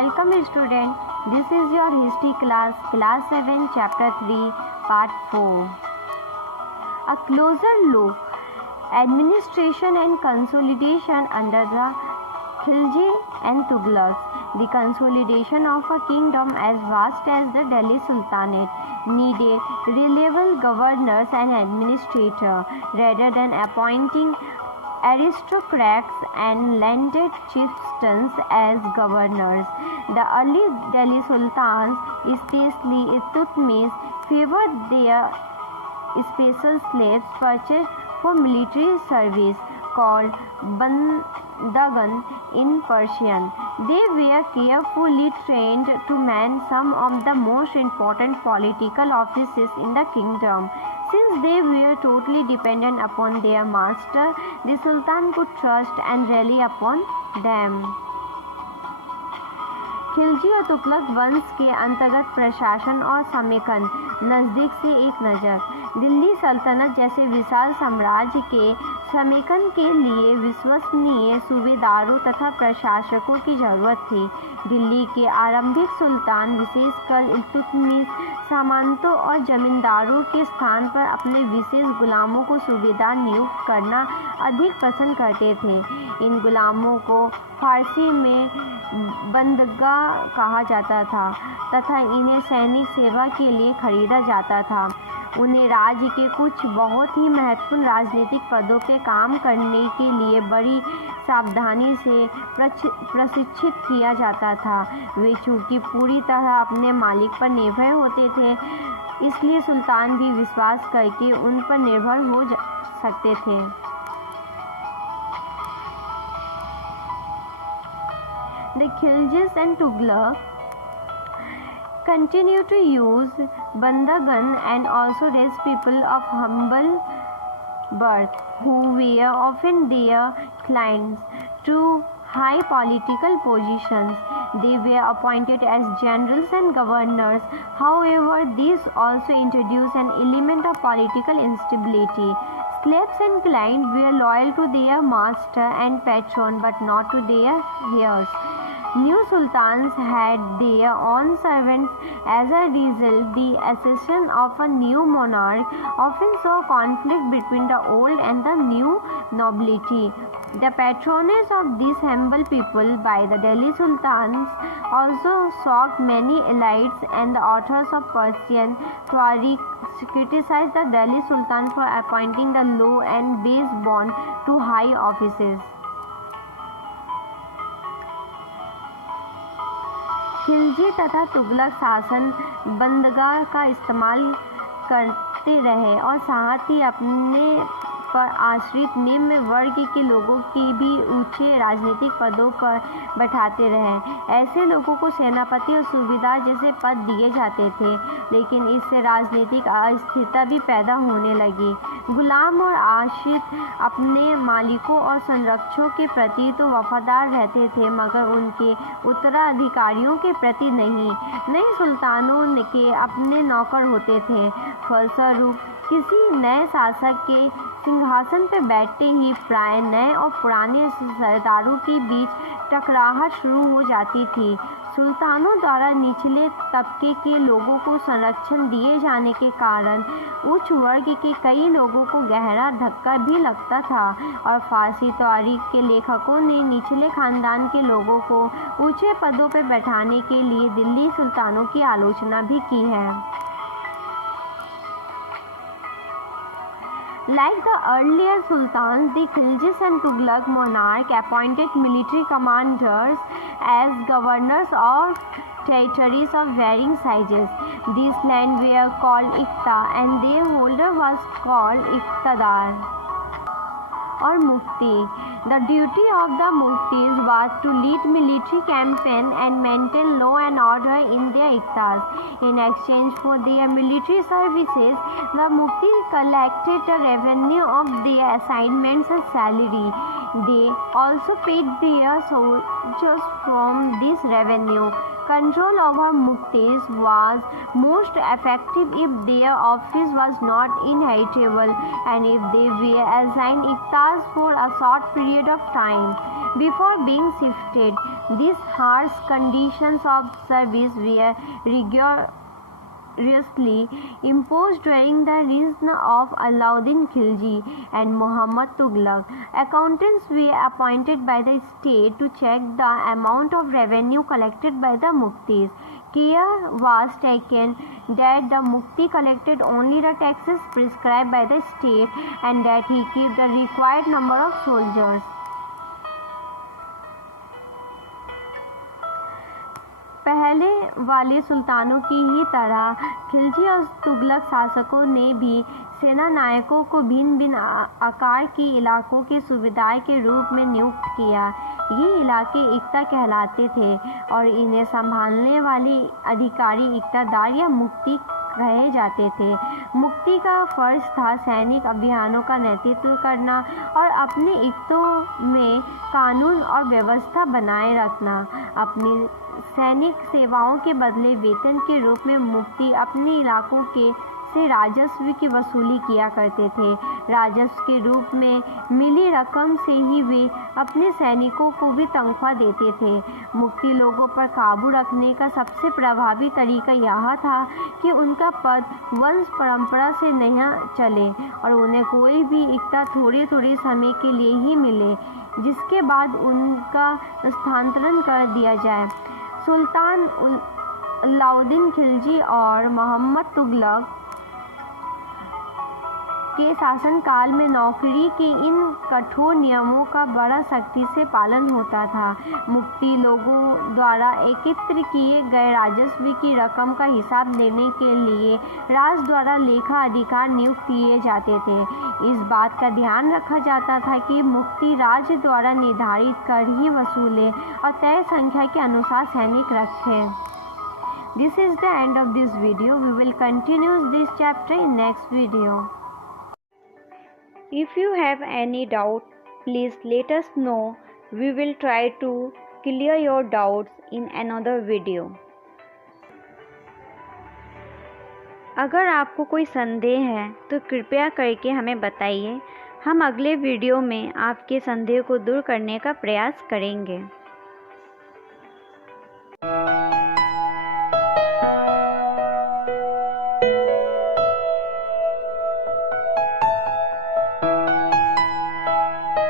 Welcome student. This is your history class 7, chapter 3, part 4. A closer look. Administration and consolidation under the Khilji and Tughlaqs. The consolidation of a kingdom as vast as the Delhi Sultanate needed reliable governors and administrators rather than appointing aristocrats and landed chieftains as governors. The early Delhi Sultans, especially Iltutmish, favored their special slaves purchased for military service called bandagan in Persian. They were carefully trained to man some of the most important political offices in the kingdom. Since they were totally dependent upon their master, the Sultan could trust and rely upon them. Khilji और तुगलक वंश के अंतर्गत प्रशासन और समेकन नज़दीक से एक नज़र। दिल्ली सल्तनत जैसे विशाल साम्राज्य के समेकन के लिए विश्वसनीय सूबेदारों तथा प्रशासकों की जरूरत थी। दिल्ली के आरंभिक सुल्तान, विशेषकर इल्तुतमिश, सामंतों और जमींदारों के स्थान पर अपने विशेष गुलामों को सूबेदार नियुक्त करना अधिक पसंद करते थे। इन गुलामों को फारसी में बंदगाह कहा जाता था तथा इन्हें सैनिक सेवा के लिए खरीदा जाता था। उन्हें राज्य के कुछ बहुत ही महत्वपूर्ण राजनीतिक पदों पे काम करने के लिए बड़ी सावधानी से प्रशिक्षित किया जाता था। वे चूँकि पूरी तरह अपने मालिक पर निर्भर होते थे, इसलिए सुल्तान भी विश्वास करके उन पर निर्भर हो सकते थे। The Khiljis and Tughlaq continue to use bandagan and also raise people of humble birth who were often their clients to high political positions. They were appointed as generals and governors. However, this also introduced an element of political instability. Slaves and clients were loyal to their master and patron but not to their heirs. New sultans had their own servants. As a result, the accession of a new monarch often saw conflict between the old and the new nobility. The patronage of these humble people by the Delhi sultans also shocked many elites, and the authors of Persian Tariq criticized the Delhi sultan for appointing the low and base born to high offices. Khilji तथा तुगलक शासन बंदगाह का इस्तेमाल करते रहे और साथ ही अपने पर आश्रित निम्न वर्ग के लोगों की भी ऊंचे राजनीतिक पदों पर बैठाते रहे। ऐसे लोगों को सेनापति और सूबेदार जैसे पद दिए जाते थे, लेकिन इससे राजनीतिक अस्थिरता भी पैदा होने लगी। गुलाम और आश्रित अपने मालिकों और संरक्षकों के प्रति तो वफादार रहते थे, मगर उनके उत्तराधिकारियों के प्रति नहीं। नए सुल्तानों के अपने नौकर होते थे। फलस्वरूप किसी नए शासक के सिंहासन पर बैठते ही प्राय नए और पुराने सरदारों के बीच टकराहट शुरू हो जाती थी। सुल्तानों द्वारा निचले तबके के लोगों को संरक्षण दिए जाने के कारण उच्च वर्ग के कई लोगों को गहरा धक्का भी लगता था और फारसी तारीख के लेखकों ने निचले खानदान के लोगों को ऊंचे पदों पर बैठाने के लिए दिल्ली सुल्तानों की आलोचना भी की है। Like the earlier sultans, the Khiljis and Tughlaq monarch appointed military commanders as governors of territories of varying sizes. These lands were called Iqta and their holder was called Iqtadar or Mufti. The duty of the Muftis was to lead military campaign and maintain law and order in their Iqtas. In exchange for their military services, the Mufti collected the revenue of their assignments and salary. They also paid their soldiers from this revenue. Control over Muftis was most effective if their office was not inheritable and if they were assigned Iqtar was for a short period of time before being shifted. These harsh conditions of service were rigorously imposed during the reign of Alauddin Khilji and Muhammad Tughlaq. Accountants were appointed by the state to check the amount of revenue collected by the muftis. Care was taken that the mufti collected only the taxes prescribed by the state and that he kept the required number of soldiers. पहले वाले सुल्तानों की ही तरह खिलजी और तुगलक शासकों ने भी सेना नायकों को भिन्न भिन्न आकार के इलाकों के सूबेदार के रूप में नियुक्त किया। ये इलाके इक्ता कहलाते थे और इन्हें संभालने वाले अधिकारी इक्तादार या मुफ्ती कहे जाते थे। मुफ्ती का फर्ज था सैनिक अभियानों का नेतृत्व करना और अपने इक्तों में कानून और व्यवस्था बनाए रखना। अपनी सैनिक सेवाओं के बदले वेतन के रूप में मुफ्ती अपने इलाकों के से राजस्व की वसूली किया करते थे। राजस्व के रूप में मिली रकम से ही वे अपने सैनिकों को भी तनख्वाह देते थे। मुफ्ती लोगों पर काबू रखने का सबसे प्रभावी तरीका यह था कि उनका पद वंश परंपरा से नहीं चले और उन्हें कोई भी इक्ता थोड़े थोड़े समय के लिए ही मिले, जिसके बाद उनका स्थानांतरण कर दिया जाए। सुल्तान अलाउद्दीन खिलजी और मोहम्मद तुगलक के शासनकाल में नौकरी के इन कठोर नियमों का बड़ा सख्ती से पालन होता था। मुफ्ती लोगों द्वारा एकत्र किए गए राजस्व की रकम का हिसाब देने के लिए राज द्वारा लेखा अधिकार नियुक्त किए जाते थे। इस बात का ध्यान रखा जाता था कि मुफ्ती राज्य द्वारा निर्धारित कर ही वसूले और तय संख्या के अनुसार सैनिक रखें। This is the end of this video. We will continue this chapter in next video. If you have any doubt, please let us know. We will try to clear your doubts in another video. अगर आपको कोई संदेह है तो कृपया करके हमें बताइए। हम अगले वीडियो में आपके संदेह को दूर करने का प्रयास करेंगे।